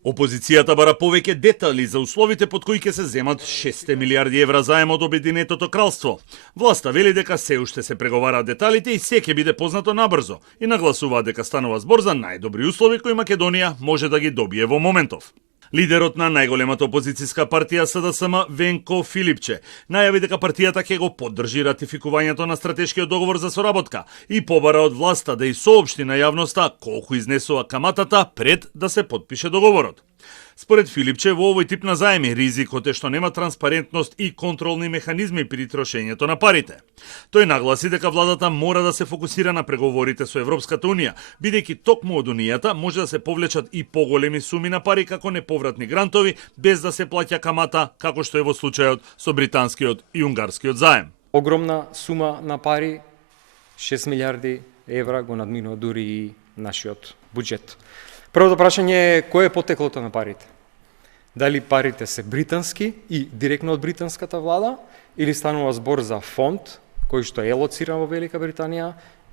Опозицијата бара повеќе детали за условите под кои ќе се земат 6 милиарди евра заем од Обединетото кралство. Власта вели дека се уште се преговараат деталите и се ќе биде познато набрзо и нагласуваат дека станува збор за најдобри услови кои Македонија може да ги добие во моментов. Лидерот на најголемата опозицијска партија СДСМ Венко Филипче најави дека партијата ќе го поддржи ратификувањето на стратешкиот договор за соработка и побара од власта да и соопшти на јавноста колку изнесува каматата пред да се потпише договорот. Според Филипче, во овој тип на заеми ризикот е што нема транспарентност и контролни механизми при трошењето на парите. Тој нагласи дека владата мора да се фокусира на преговорите со Европската унија, бидејќи токму од унијата може да се повлечат и поголеми суми на пари како неповратни грантови без да се плаќа камата, како што е во случајот со британскиот и унгарскиот заем. Огромна сума на пари, 6 милиарди евра го надминува дури и нашиот буџет. Првото прашање е кој е потеклото на парите? Дали парите се британски и директно од британската влада или станува збор за фонд кој што е лоциран во Велика Британија,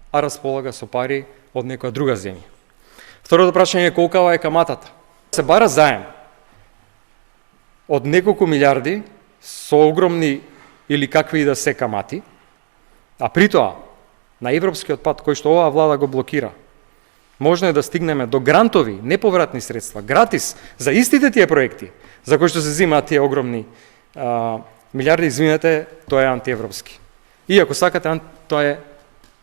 а располага со пари од некоја друга земја? Второто прашање е колкава е каматата? Се бара заем од неколку милиарди со огромни или какви и да се камати, а при тоа на европскиот пат кој што оваа влада го блокира, можно е да стигнеме до грантови, неповратни средства, гратис за истите тие проекти, за кои што се земаат тие огромни милиарди, извинете, тоа е антиевропски. И ако сакате, тоа е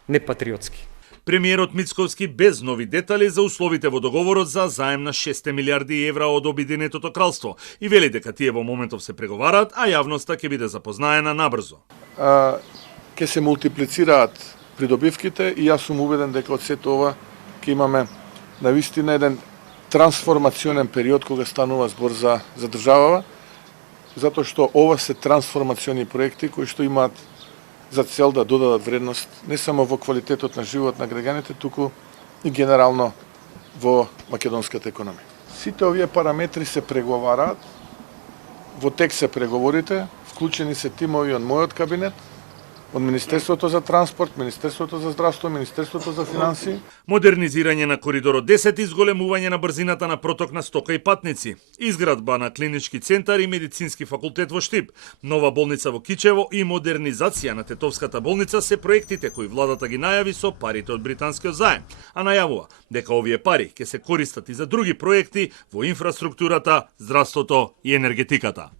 непатриотски. Премиерот Мицковски без нови детали за условите во договорот за заем на 6 милиарди евра од Обединетото кралство и вели дека тие во моментов се преговараат, а јавноста ќе биде запознаена набрзо. Ќе се мултиплицираат придобивките и јас сум убеден дека од сето ова ќе имаме навистина еден трансформационен период кога станува збор за државава, затоа што ова се трансформациони проекти кои што имаат за цел да додадат вредност не само во квалитетот на живот на граѓаните, туку и генерално во македонската економија. Сите овие параметри се преговараат, во тек се преговорите, вклучени се тимови од мојот кабинет, од Министерството за транспорт, Министерството за здравство, Министерството за финансии. Модернизирање на коридорот 10 и зголемување на брзината на проток на стока и патници, изградба на клинички центар и медицински факултет во Штип, нова болница во Кичево и модернизација на Тетовската болница се проектите кои владата ги најави со парите од британскиот заем, а најавува дека овие пари ќе се користат и за други проекти во инфраструктурата, здравството и енергетиката.